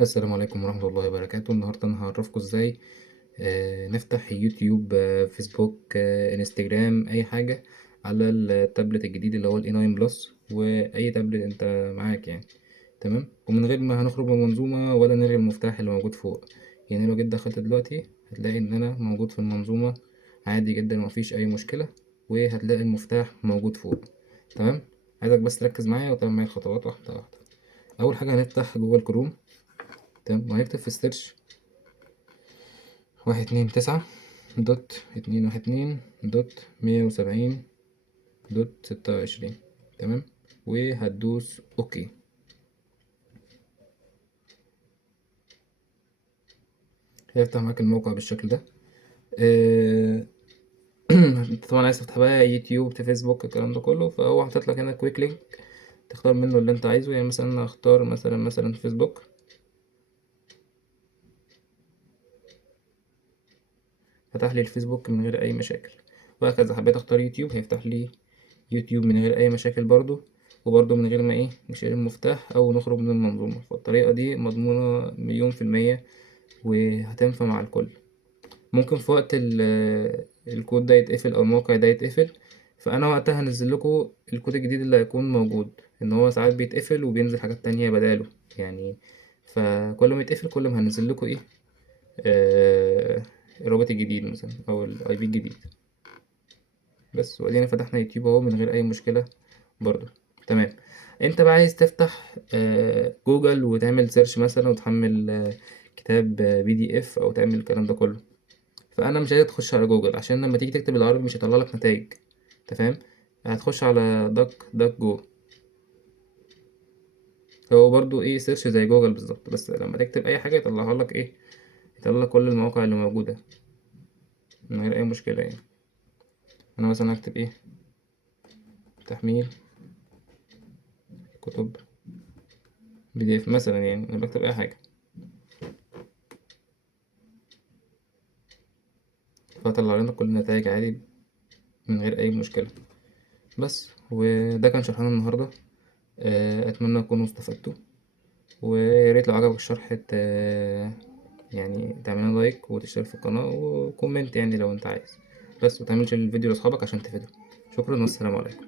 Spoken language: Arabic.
السلام عليكم ورحمة الله وبركاته. النهاردة أنا هعرفكم ازاي نفتح يوتيوب، فيسبوك، انستجرام، أي حاجة على التابلت الجديد اللي هو الاي 9 بلس، وأي تابلت انت معاك يعني. تمام، ومن غير ما هنخرج من المنظومة ولا نلغي المفتاح اللي موجود فوق. يعني لو جيت دخلت دلوقتي هتلاقي إن أنا موجود في المنظومة عادي جدا ومفيش أي مشكلة، وهتلاقي المفتاح موجود فوق. تمام، عايزك بس تركز معايا وتعمل معايا الخطوات واحدة واحدة. أول حاجة هنفتح جوجل كروم. تمام، وهنكتب في السيرش 192.172.170.26. تمام، وهتدوس اوكي. هيفتح معاك الموقع بالشكل ده. آه، انت طبعا عايز تفتح بقى يوتيوب، فيسبوك، الكلام ده كله، فهو حاطط لك هنا كويك لينك تختار منه اللي انت عايزه. يعني مثلا انا هختار مثلا فيسبوك. فتح لي الفيسبوك من غير اي مشاكل، وهكذا حبيت اختار يوتيوب هيفتح لي يوتيوب من غير اي مشاكل برضو، وبرضو من غير ما نشيل المفتاح او نخرج من المنظومة. فالطريقة دي مضمونة مليون في المية وهتنفع مع الكل. ممكن في وقت الكود ده يتقفل او الموقع ده يتقفل، فانا وقتها هنزل لكم الكود الجديد اللي هيكون موجود. ان هو ساعات بيتقفل وبينزل حاجات تانية بداله يعني. فكل ما يتقفل كل ما هنزل لكم آه الرابط الجديد مثلا او الاي بي الجديد. بس وادينا فتحنا يوتيوب اهو من غير اي مشكلة برضو. تمام، انت بقى عايز تفتح جوجل وتعمل سيرش مثلا وتحمل كتاب بي دي اف او تعمل الكلام ده كله. فانا مش عايز تخش على جوجل عشان لما تيجي تكتب العربي مش هيطلع لك نتائج. انت فاهم؟ هتخش على دك جو. هو برضو سيرش زي جوجل بالظبط، بس لما تكتب اي حاجه يطلعها لك يطلع لك كل المواقع اللي موجوده من غير اي مشكله يعني. انا مثلا هكتب تحميل كتب بي دي اف مثلا. يعني انا بكتب اي حاجه فطلع لنا كل النتائج عادي من غير اي مشكله. بس وده كان شرحنا النهارده. اتمنى تكونوا استفدتوا، ويا ريت لو عجبك الشرح يعني تعملنا لايك وتشترك في القناة وكومنت يعني لو انت عايز. بس وتعملش الفيديو لاصحابك عشان تفيدهم. شكرا والسلام عليكم.